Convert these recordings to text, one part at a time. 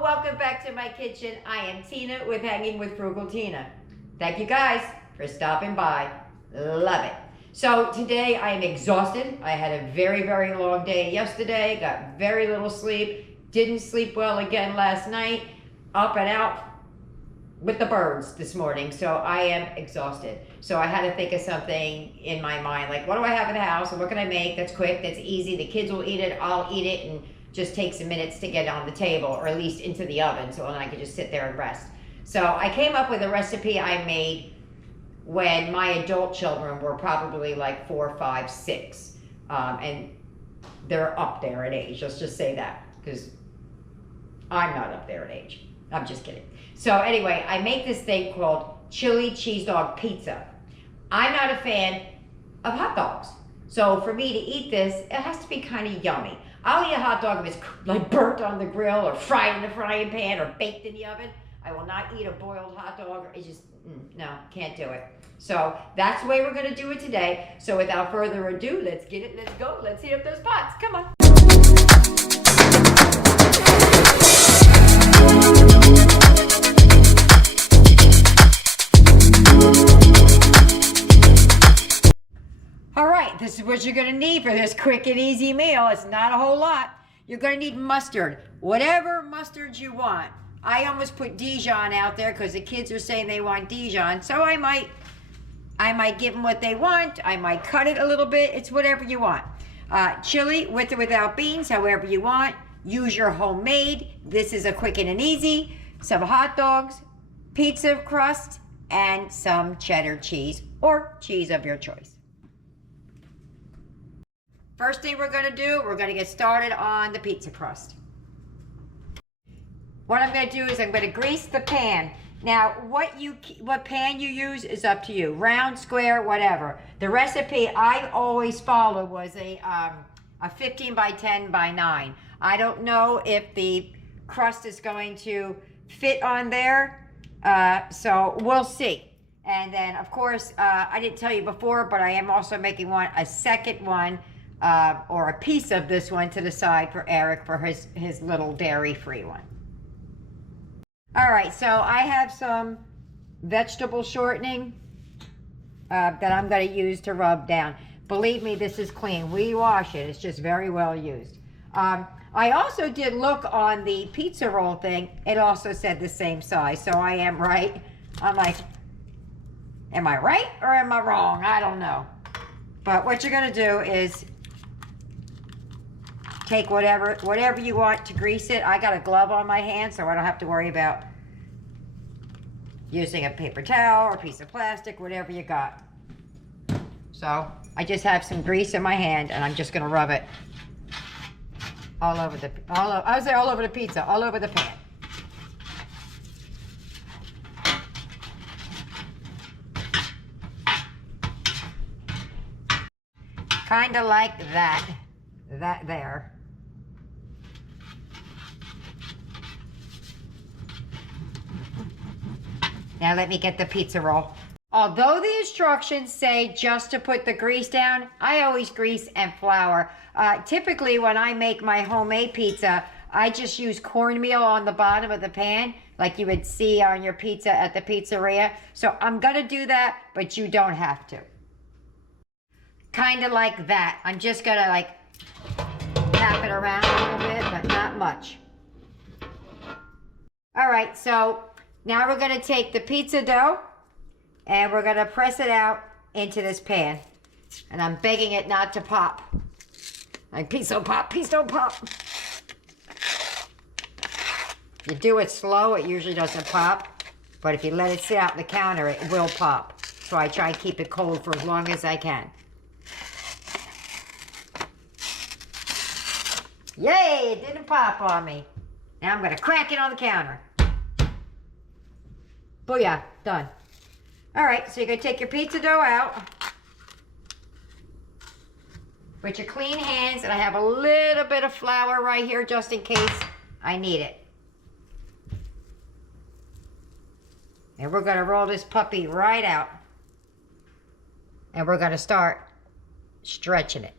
Welcome back to my kitchen. I am Tina with Hanging with Frugal Tina. Thank you guys for stopping by. Love it. So today I am exhausted. I had a very, very long day yesterday. Got very little sleep. Didn't sleep well again last night. Up and out with the birds this morning. So I am exhausted. So I had to think of something in my mind. Like, what do I have in the house? And what can I make that's quick, that's easy? The kids will eat it. I'll eat it. And just take some minutes to get on the table, or at least into the oven, so then I could just sit there and rest. So I came up with a recipe I made when my adult children were probably like 4, 5, 6. And they're up there in age, let's just say that, because I'm not up there in age. I'm just kidding. So anyway, I make this thing called chili cheese dog pizza. I'm not a fan of hot dogs. So for me to eat this, it has to be kind of yummy. I'll eat a hot dog if it's like burnt on the grill or fried in the frying pan or baked in the oven. I will not eat a boiled hot dog. It's just, no, can't do it. So that's the way we're gonna do it today. So without further ado, let's get it, let's go. Let's heat up those pots, come on. All right, this is what you're gonna need for this quick and easy meal. It's not a whole lot. You're gonna need mustard, whatever mustard you want. I almost put Dijon out there because the kids are saying they want Dijon, so I might give them what they want. I might cut it a little bit. It's whatever you want. Chili with or without beans, however you want. Use your homemade. This is a quick and an easy. Some hot dogs, pizza crust, and some cheddar cheese or cheese of your choice. First thing we're going to do, we're going to get started on the pizza crust. What I'm going to do is I'm going to grease the pan. Now, what pan you use is up to you. Round, square, whatever. The recipe I always follow was a 15 by 10 by 9. I don't know if the crust is going to fit on there, so we'll see. And then, of course, I didn't tell you before, but I am also making a second one, or a piece of this one to the side for Eric for his little dairy-free one. All right, so I have some vegetable shortening that I'm going to use to rub down. Believe me, this is clean. We wash it. It's just very well used. I also did look on the pizza roll thing. It also said the same size, so I am right. I'm like, am I right or am I wrong? I don't know. But what you're going to do is take whatever you want to grease it. I got a glove on my hand, so I don't have to worry about using a paper towel or a piece of plastic, whatever you got. So I just have some grease in my hand, and I'm just going to rub it all over the pizza, all over the pan. Kind of like that there. Now let me get the pizza roll. Although the instructions say just to put the grease down, I always grease and flour. Typically when I make my homemade pizza, I just use cornmeal on the bottom of the pan, like you would see on your pizza at the pizzeria. So I'm gonna do that, but you don't have to. Kind of like that. I'm just gonna like tap it around a little bit, but not much. All right, so now we're gonna take the pizza dough and we're gonna press it out into this pan. And I'm begging it not to pop. Like, please don't pop, please don't pop. If you do it slow, it usually doesn't pop. But if you let it sit out on the counter, it will pop. So I try and keep it cold for as long as I can. Yay, it didn't pop on me. Now I'm gonna crack it on the counter. Booyah, done. All right, so you're gonna take your pizza dough out with your clean hands, and I have a little bit of flour right here just in case I need it. And we're gonna roll this puppy right out. And we're gonna start stretching it.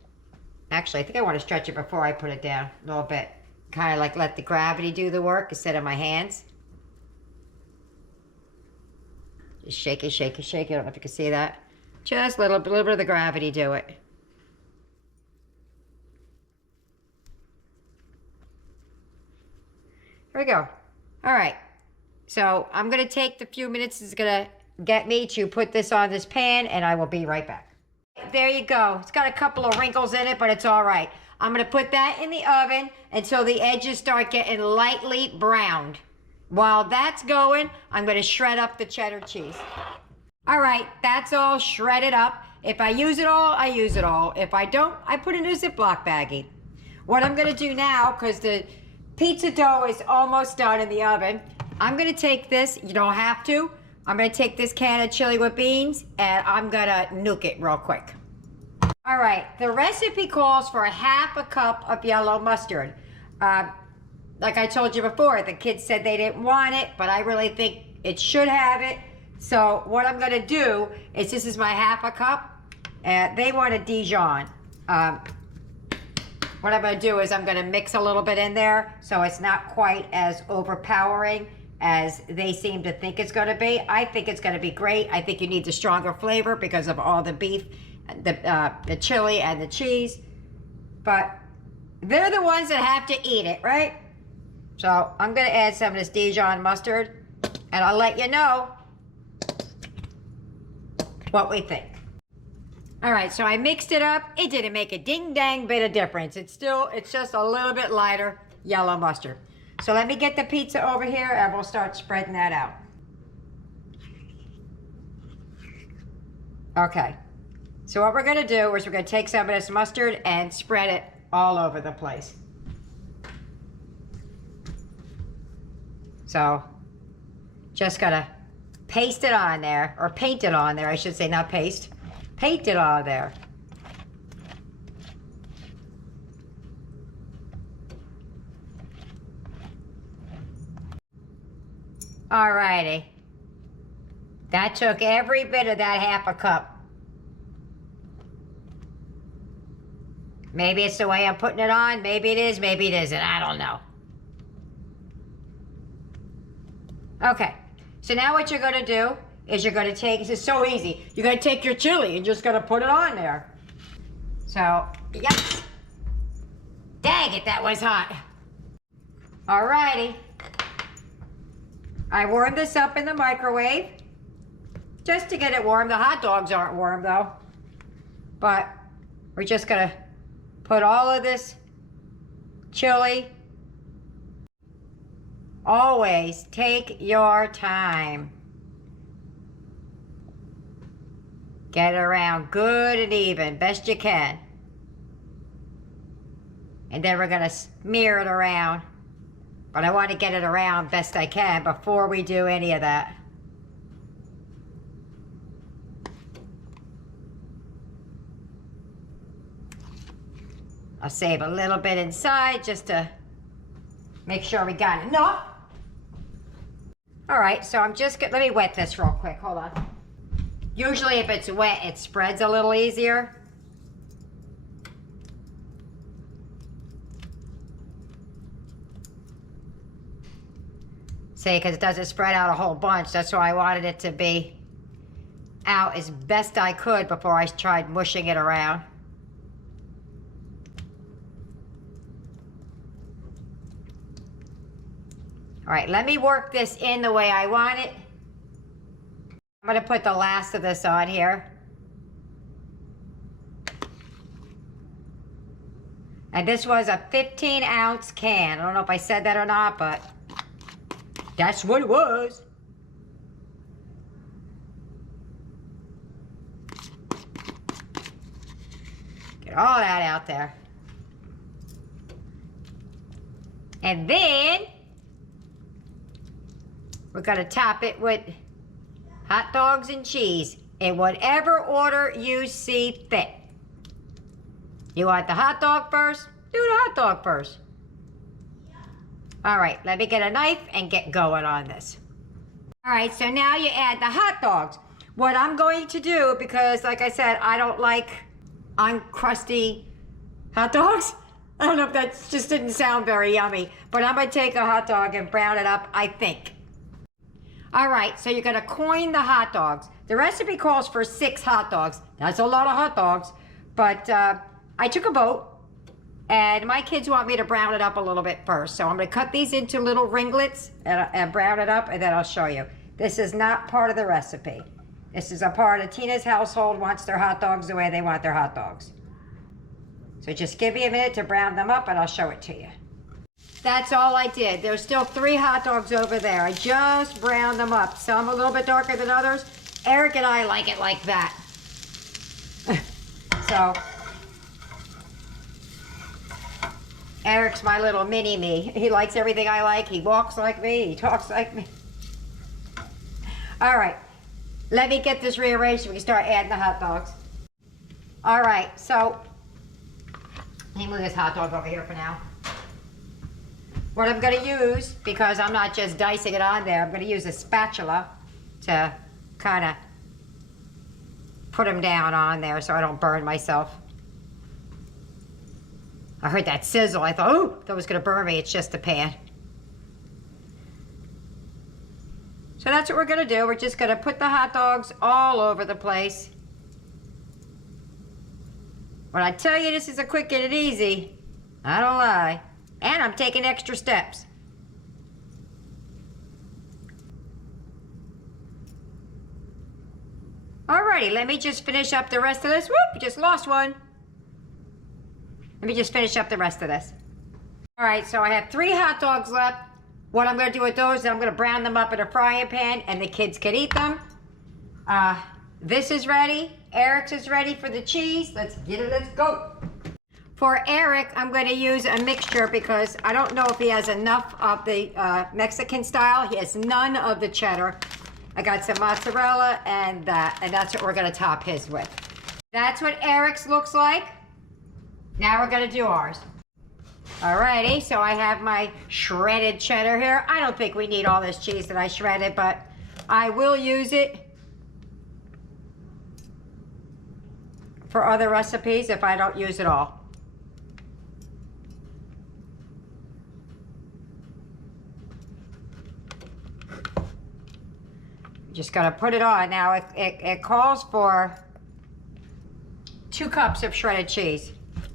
Actually, I think I want to stretch it before I put it down a little bit. kind of like let the gravity do the work instead of my hands. Just shake it, shake it, shake it. I don't know if you can see that. Just a little bit of the gravity do it. Here we go. All right. So I'm going to take the few minutes it's going to get me to put this on this pan, and I will be right back. There you go. It's got a couple of wrinkles in it, but it's all right. I'm going to put that in the oven until the edges start getting lightly browned. While that's going, I'm going to shred up the cheddar cheese. All right, that's all shredded up. If I use it all, I use it all. If I don't, I put it in a Ziploc baggie. What I'm going to do now, because the pizza dough is almost done in the oven, I'm going to take this. You don't have to. I'm going to take this can of chili with beans, and I'm going to nuke it real quick. All right, the recipe calls for 1/2 cup of yellow mustard. Like I told you before, the kids said they didn't want it, but I really think it should have it. So what I'm gonna do is, this is my 1/2 cup, and they want a Dijon. What I'm gonna do is I'm gonna mix a little bit in there so it's not quite as overpowering as they seem to think it's gonna be. I think it's gonna be great. I think you need the stronger flavor because of all the beef, the chili and the cheese. But they're the ones that have to eat it, right? So I'm gonna add some of this Dijon mustard, and I'll let you know what we think. All right, so I mixed it up. It didn't make a ding-dang bit of difference. It's just a little bit lighter yellow mustard. So let me get the pizza over here, and we'll start spreading that out. Okay, so what we're gonna do is we're gonna take some of this mustard and spread it all over the place. So just gotta paste it on there, or paint it on there, I should say, not paste. Paint it on there. Alrighty. That took every bit of that 1/2 cup. Maybe it's the way I'm putting it on. Maybe it is, maybe it isn't. I don't know. Okay, so now what you're gonna do is you're gonna take, this is so easy, you're gonna take your chili and just gonna put it on there. So, yep. Dang it, that was hot. Alrighty. I warmed this up in the microwave just to get it warm. The hot dogs aren't warm though. But we're just gonna put all of this chili. Always take your time. Get it around good and even, best you can. And then we're gonna smear it around. But I want to get it around best I can before we do any of that. I'll save a little bit inside just to make sure we got enough. All right, so I'm just, let me wet this real quick, hold on. Usually if it's wet, it spreads a little easier. See, because it doesn't spread out a whole bunch. That's why I wanted it to be out as best I could before I tried mushing it around. All right, let me work this in the way I want it. I'm gonna put the last of this on here. And this was a 15-ounce can. I don't know if I said that or not, but that's what it was. Get all that out there. And then we're gonna top it with hot dogs and cheese in whatever order you see fit. You want the hot dog first? Do the hot dog first. All right, let me get a knife and get going on this. All right, so now you add the hot dogs. What I'm going to do, because like I said, I don't like uncrusty hot dogs. I don't know if that just didn't sound very yummy, but I'm gonna take a hot dog and brown it up, I think. All right, so you're gonna coin the hot dogs. The recipe calls for 6 hot dogs. That's a lot of hot dogs, but I took a vote, and my kids want me to brown it up a little bit first. So I'm gonna cut these into little ringlets and brown it up, and then I'll show you. This is not part of the recipe. This is a part of Tina's household wants their hot dogs the way they want their hot dogs. So just give me a minute to brown them up and I'll show it to you. That's all I did. There's still 3 hot dogs over there. I just browned them up. Some a little bit darker than others. Eric and I like it like that. So, Eric's my little mini-me. He likes everything I like. He walks like me. He talks like me. All right. Let me get this rearranged so we can start adding the hot dogs. All right, so let me move this hot dog over here for now. What I'm gonna use, because I'm not just dicing it on there, I'm gonna use a spatula to kind of put them down on there so I don't burn myself. I heard that sizzle. I thought, oh, that was gonna burn me. It's just a pan. So that's what we're gonna do. We're just gonna put the hot dogs all over the place. When I tell you this is a quick and easy, I don't lie. And I'm taking extra steps. Alrighty, let me just finish up the rest of this. Whoop, just lost one. Let me just finish up the rest of this. All right, so I have 3 hot dogs left. What I'm gonna do with those is I'm gonna brown them up in a frying pan and the kids can eat them. This is ready. Eric's is ready for the cheese. Let's get it, let's go. For Eric, I'm gonna use a mixture because I don't know if he has enough of the Mexican style. He has none of the cheddar. I got some mozzarella and that's what we're gonna top his with. That's what Eric's looks like. Now we're gonna do ours. Alrighty, so I have my shredded cheddar here. I don't think we need all this cheese that I shredded, but I will use it for other recipes if I don't use it all. Just gotta put it on. Now it calls for 2 cups of shredded cheese.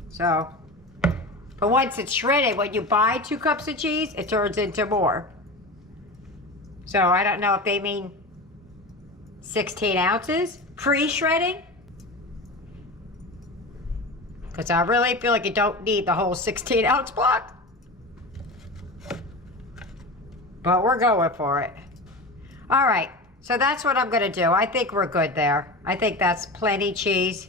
So, but once it's shredded, when you buy 2 cups of cheese, it turns into more. So I don't know if they mean 16 ounces pre-shredding. Because I really feel like you don't need the whole 16-ounce block. But we're going for it. All right, so that's what I'm gonna do. I think we're good there. I think that's plenty cheese.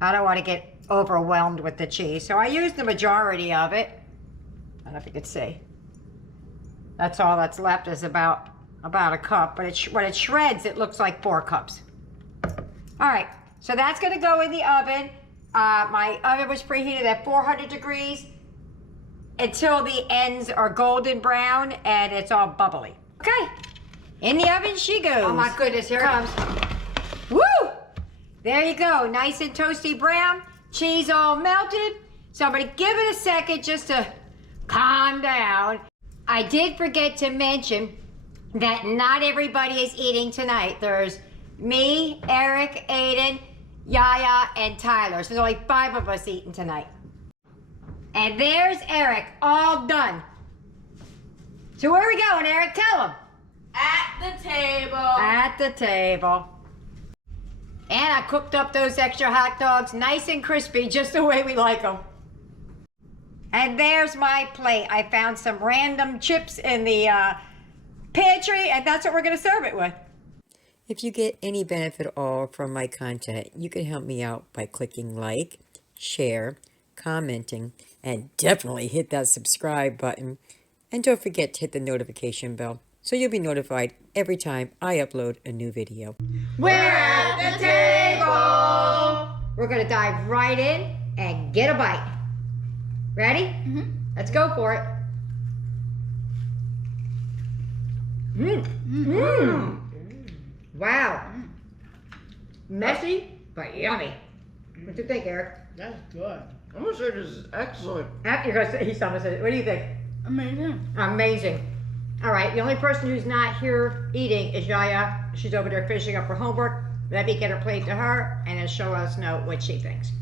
I don't want to get overwhelmed with the cheese. So I used the majority of it. I don't know if you can see. That's all that's left is about a cup, but when it shreds, it looks like 4 cups. All right, so that's gonna go in the oven. My oven was preheated at 400 degrees until the ends are golden brown and it's all bubbly. Okay, in the oven she goes. Oh my goodness, here it comes. Woo! There you go, nice and toasty brown. Cheese all melted. So I'm gonna give it a second just to calm down. I did forget to mention that not everybody is eating tonight. There's me, Eric, Aiden, Yaya, and Tyler. So there's only 5 of us eating tonight. And there's Eric, all done. So where are we going, Eric? Tell him. At the table. At the table. And I cooked up those extra hot dogs nice and crispy, just the way we like them. And there's my plate. I found some random chips in the pantry, and that's what we're gonna serve it with. If you get any benefit at all from my content, you can help me out by clicking like, share, commenting, and definitely hit that subscribe button. And don't forget to hit the notification bell so you'll be notified every time I upload a new video. We're at the table. We're gonna dive right in and get a bite. Ready? Mm-hmm. Let's go for it. Mmm. Mmm. Wow. Messy, but yummy. What do you think, Eric? That's good. I'm gonna say this is excellent. You're gonna say, he's almost said, what do you think? Amazing. Amazing. All right, the only person who's not here eating is Yaya. She's over there finishing up her homework. Let me get her plate to her, and then she'll let us know what she thinks.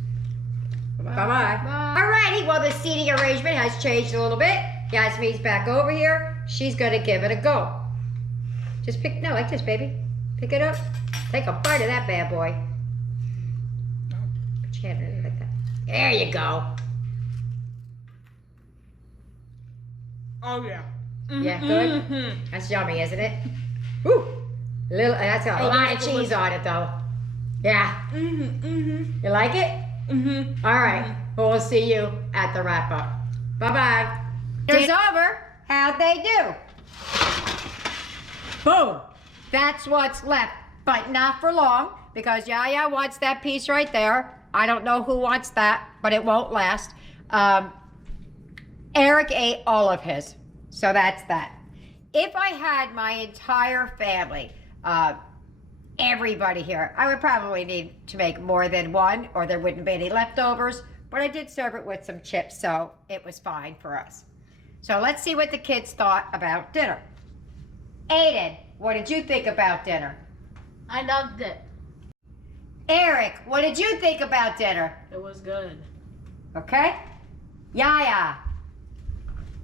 Bye-bye. Bye. All righty, well, the seating arrangement has changed a little bit. Yasmin's back over here. She's gonna give it a go. Just pick, no, like this, baby. Pick it up. Take a bite of that bad boy. Put your hand in it like that. There you go. Oh yeah. Yeah, good? That's yummy, isn't it? Woo! That's got a lot of cheese on it, though. Yeah. You like it? All right. Well, we'll see you at the wrap-up. Bye-bye. Dinner's over. How'd they do? Boom. That's what's left, but not for long, because Yaya wants that piece right there. I don't know who wants that, but it won't last. Eric ate all of his, so that's that. If I had my entire family, everybody here, I would probably need to make more than one, or there wouldn't be any leftovers, but I did serve it with some chips, so it was fine for us. So let's see what the kids thought about dinner. Aiden, what did you think about dinner? I loved it. Eric, what did you think about dinner? It was good. Okay? Yaya.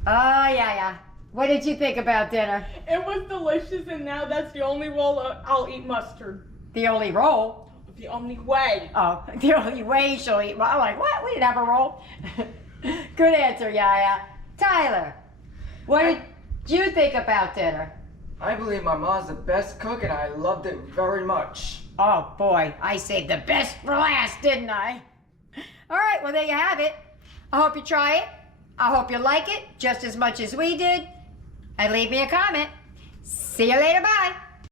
Oh, Yaya. What did you think about dinner? It was delicious, and now that's the only roll I'll eat mustard. The only roll? The only way. Oh, the only way she'll eat. I'm like, what? We didn't have a roll. Good answer, Yaya. Tyler, what did you think about dinner? I believe my mom's the best cook and I loved it very much. Oh boy, I saved the best for last, didn't I? All right, well there you have it. I hope you try it. I hope you like it just as much as we did. And leave me a comment. See you later, bye.